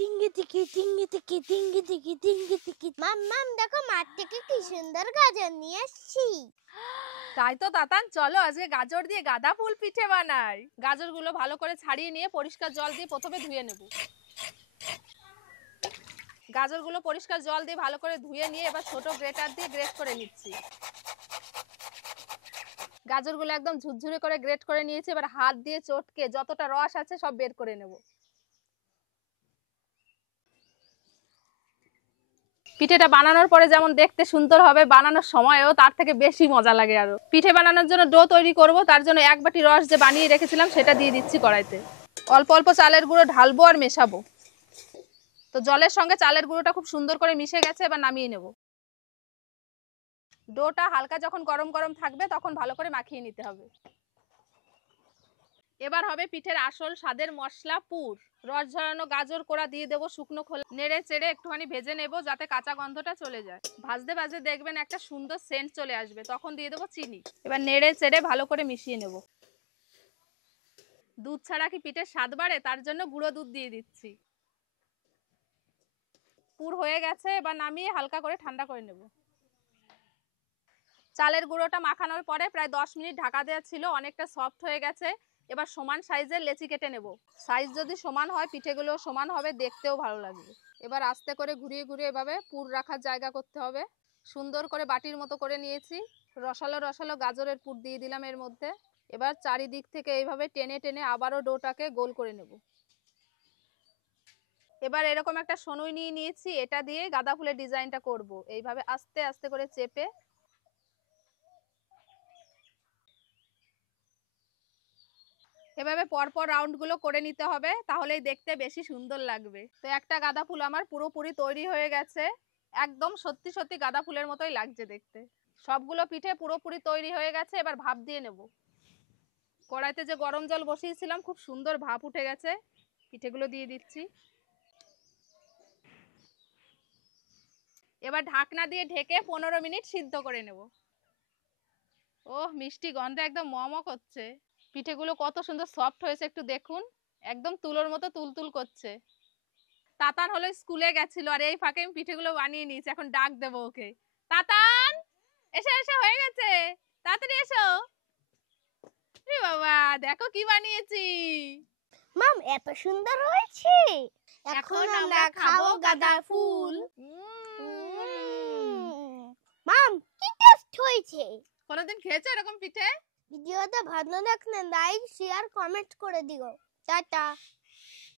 টিঙ্গি টিকি টিঙ্গি টিকি টিঙ্গি টিকি টিঙ্গি টিকি। মাম্মাম দেখো মাঠ থেকে কি সুন্দর গাজর নিয়ে আসছি। তাই তো তাতান, চলো আজকে গাজর দিয়ে গাঁদা ফুল পিঠে বানাই। গাজরগুলো ভালো করে ছাড়িয়ে নিয়ে পরিষ্কার জল দিয়ে প্রথমে ধুয়ে নেব। গাজরগুলো পরিষ্কার জল দিয়ে ভালো করে ধুয়ে নিয়ে এবার ছোট গ্রেটার দিয়ে গ্রেট করে নিচ্ছি। গাজরগুলো একদম ঝুরঝুরে করে গ্রেট করে নিয়েছি। এবার হাত দিয়ে চটকে যতটা রস আছে সব বের করে নেব। পিঠেটা বানানোর পরে যেমন দেখতে সুন্দর হবে, বানানোর সময়ও তার থেকে বেশি মজা লাগে। আরো পিঠে বানানোর জন্য ডো তৈরি করব, তার জন্য 1 বাটি রস যে বানিয়ে রেখেছিলাম সেটা দিয়ে দিচ্ছি কড়াইতে। অল্প অল্প চালের গুঁড়ো ঢালবো আর মেশাবো। তো জলের সঙ্গে চালের গুঁড়োটা খুব সুন্দর করে মিশে গেছে, এবার নামিয়ে নেব। ডোটা হালকা যখন গরম গরম থাকবে তখন ভালো করে মাখিয়ে নিতে হবে। এবার হবে পিঠের আসল স্বাদের মশলা পুর। রস ঝরানো গাজর কোড়া দিয়ে দেবো শুকনো খোলা, নেড়ে চেড়ে একটুখানি ভেজে নেব যাতে কাঁচা গন্ধটা চলে যায়। ভাজতে ভাজতে দেখবেন একটা সুন্দর সেন্ট চলে আসবে, তখন দিয়ে দেবো চিনি। এবার নেড়ে চেড়ে ভালো করে মিশিয়ে নেব। দুধ ছাড়া কি পিঠের স্বাদ বাড়ে, তার জন্য গুঁড়ো দুধ দিয়ে দিচ্ছি। পুর হয়ে গেছে, এবার নামিয়ে হালকা করে ঠান্ডা করে নেব। চালের গুঁড়োটা মাখানোর পরে প্রায় 10 মিনিট ঢাকা দেওয়া ছিল, অনেকটা সফট হয়ে গেছে। এবার সমান সাইজের লেচি কেটে নেব। সাইজ যদি সমান হয় পিঠেগুলো সমান হবে, দেখতেও ভালো লাগবে। এবার আস্তে করে ঘুরিয়ে ঘুরিয়ে এভাবে পুর রাখার জায়গা করতে হবে। সুন্দর করে বাটির মতো করে নিয়েছি। রসালো রসালো গাজরের পুর দিয়ে দিলাম এর মধ্যে। এবার চারিদিক থেকে এইভাবে টেনে টেনে আবারও ডোটাকে গোল করে নেব। এবার এরকম একটা সনুই নিয়ে নিয়েছি, এটা দিয়ে গাঁদা ফুলের ডিজাইনটা করব। এইভাবে আস্তে আস্তে করে চেপে এভাবে পরপর রাউন্ডগুলো করে নিতে হবে, তাহলেই দেখতে বেশি সুন্দর লাগবে। তো একটা গাঁদা ফুল আমার পুরোপুরি তৈরি হয়ে গেছে। একদম সত্যি সত্যি গাঁদা ফুলের মতোই লাগছে দেখতে। সবগুলো পিঠে পুরোপুরি তৈরি হয়ে গেছে, এবার ভাপ দিয়ে নেব। কড়াইতে যে গরম জল বসিয়েছিলাম খুব সুন্দর ভাপ উঠে গেছে। পিঠেগুলো দিয়ে দিচ্ছি। এবার ঢাকনা দিয়ে ঢেকে 15 মিনিট সিদ্ধ করে নেব। ওহ, মিষ্টি গন্ধে একদম মম করছে। পিঠেগুলো কত সুন্দর সফট হয়েছে একটু দেখুন, একদম তুলোর মতো তুলতুল করছে। তাতান হলো স্কুলে গেছিল আর এই ফাঁকে আমি পিঠেগুলো বানিয়ে নিয়েছি। এখন ডাক দেবো ওকে। তাতান, এসো এসো, হয়ে গেছে, তাড়াতাড়ি এসো। রে বাবা, দেখো কি বানিয়েছি। মাম এত সুন্দর হয়েছে। এখন আমরা খাবো গাঁদা ফুল। মাম কি টেস্ট হয়েছে। কোনোদিন খেয়েছো এরকম পিঠে? ভিডিওটা ভালো লাগলে লাইক শেয়ার কমেন্ট করে দিও। টাটা।